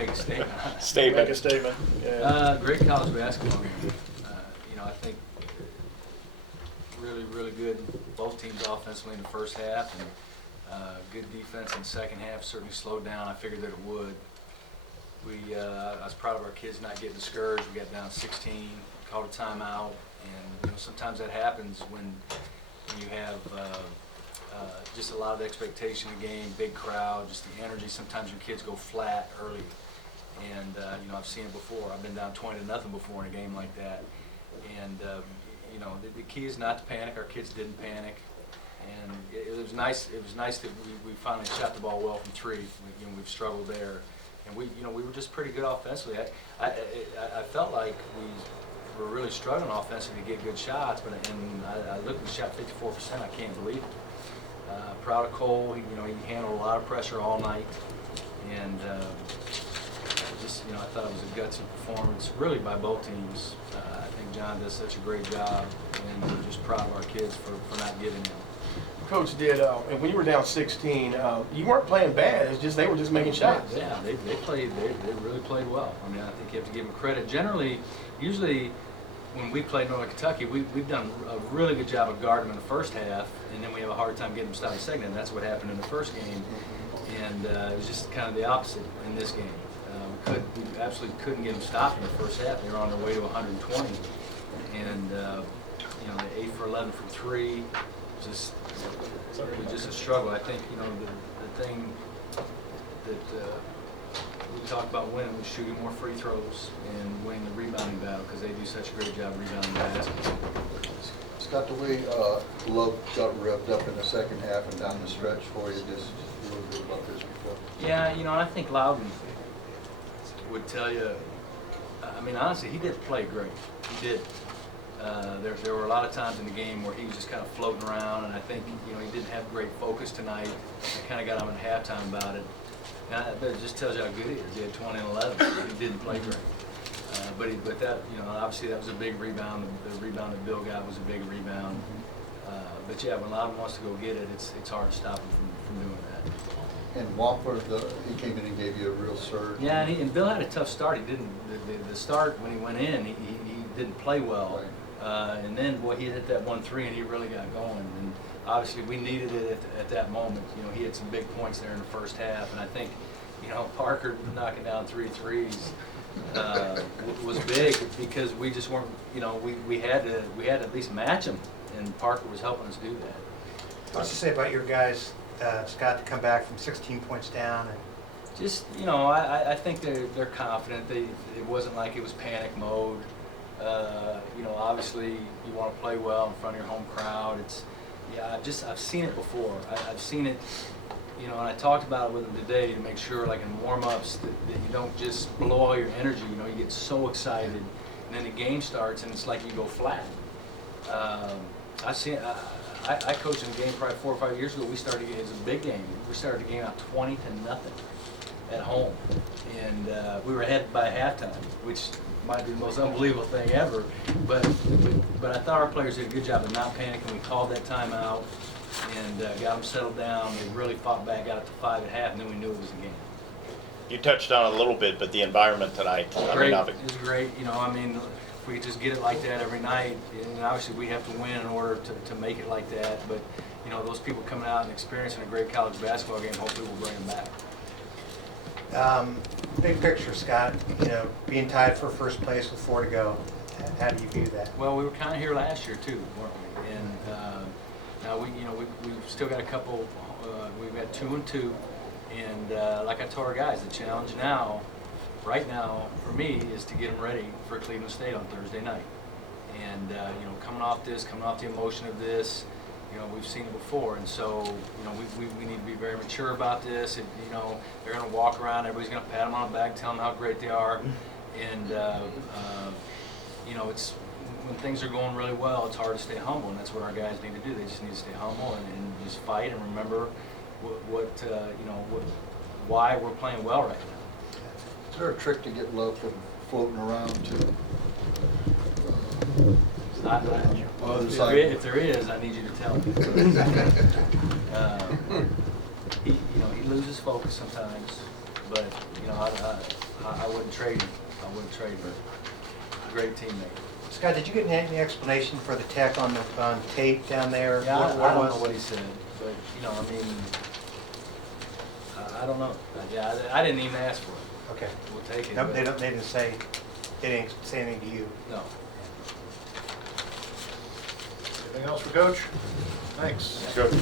make a statement. Statement. Make a statement. Yeah. Great college basketball game. I think really good. Both teams offensively in the first half, and good defense in the second half. Certainly slowed down. I figured that it would. I was proud of our kids not getting discouraged. We got down 16, called a timeout, and sometimes that happens when you have just a lot of expectation in the game, big crowd, just the energy. Sometimes your kids go flat early, and I've seen it before. I've been down 20-0 before in a game like that, and the key is not to panic. Our kids didn't panic, and it was nice. It was nice that we finally shot the ball well from three. We've struggled there, and we were just pretty good offensively. I felt like we were really struggling offensively to get good shots, but I looked and shot 54%. I can't believe it. Proud of Cole. He handled a lot of pressure all night, and I thought it was a gutsy performance, really by both teams. I think John does such a great job, and we're just proud of our kids for not giving in. Coach did, and when you were down 16, you weren't playing bad. It's just they were just making shots. Yeah, they really played well. I mean, I think you have to give them credit. Usually, when we played Northern Kentucky, we've done a really good job of guarding them in the first half, and then we have a hard time getting them stopped in the second. And that's what happened in the first game, and it was just kind of the opposite in this game. We absolutely couldn't get them stopped in the first half. They were on their way to 120, and they 8 for 11 from three. It was just a struggle. I think the thing that we talked about winning was shooting more free throws and winning the rebounding battle, because they do such a great job rebounding basketball. Scott, the way Love got revved up in the second half and down the stretch for you, just a little bit about this before. Yeah, and I think Loudon would tell you, I mean, honestly, he did play great. He did. There were a lot of times in the game where he was just kind of floating around, and I think he didn't have great focus tonight. I kind of got him at halftime about it. And that just tells you how good he is. He had 20 and 11. He didn't play great, but that obviously that was a big rebound. The rebound that Bill got was a big rebound. But yeah, when Loudon wants to go get it, it's hard to stop him from doing that. And Wamford, he came in and gave you a real surge. Yeah, and Bill had a tough start. He didn't. The start when he went in, he didn't play well. Right. And then, boy, he hit that 1-3 and he really got going. And obviously, we needed it at that moment. He had some big points there in the first half, and I think, Parker knocking down 3 threes was big, because we just weren't. We had to at least match him, and Parker was helping us do that. What's to say about your guys, Scott, to come back from 16 points down? And just, I think they're confident. It wasn't like it was panic mode. Obviously you want to play well in front of your home crowd. I've seen it before. I've seen it, and I talked about it with them today to make sure, like in warm-ups, that you don't just blow all your energy. You get so excited, and then the game starts and it's like you go flat. I've seen it. I coached in a game probably 4 or 5 years ago. We started it as a big game. We started the game out 20-0 at home, and we were ahead by halftime, which might be the most unbelievable thing ever. But I thought our players did a good job of not panicking. We called that timeout and got them settled down. They really fought back out to 5 at half, and then we knew it was a game. You touched on it a little bit, but the environment tonight. Great. It was great. If we could just get it like that every night, and obviously we have to win in order to make it like that. But those people coming out and experiencing a great college basketball game, hopefully we'll bring them back. big picture, Scott, being tied for first place with 4 to go, how do you view that? Well, we were kind of here last year too, weren't we? And now we've still got a couple. We've got 2 and 2, and like I told our guys, the challenge now, right now, for me, is to get them ready for Cleveland State on Thursday night. And coming off the emotion of this, we've seen it before, and so we need to be very mature about this. And, they're going to walk around, everybody's going to pat them on the back, tell them how great they are, and it's when things are going really well, it's hard to stay humble, and that's what our guys need to do. They just need to stay humble and just fight and remember why we're playing well right now. Is there a trick to get Love from floating around to? If there is, I need you to tell me. He loses focus sometimes, but I wouldn't trade him. I wouldn't trade him. Great teammate. Scott, did you get any explanation for the tech on tape down there? Yeah, What I don't was- know what he said, but, you know, I mean, I don't know. Yeah, I didn't even ask for it. Okay. We'll take it. No, but- they didn't say anything to you? No. Anything else for Coach? Thanks. Good.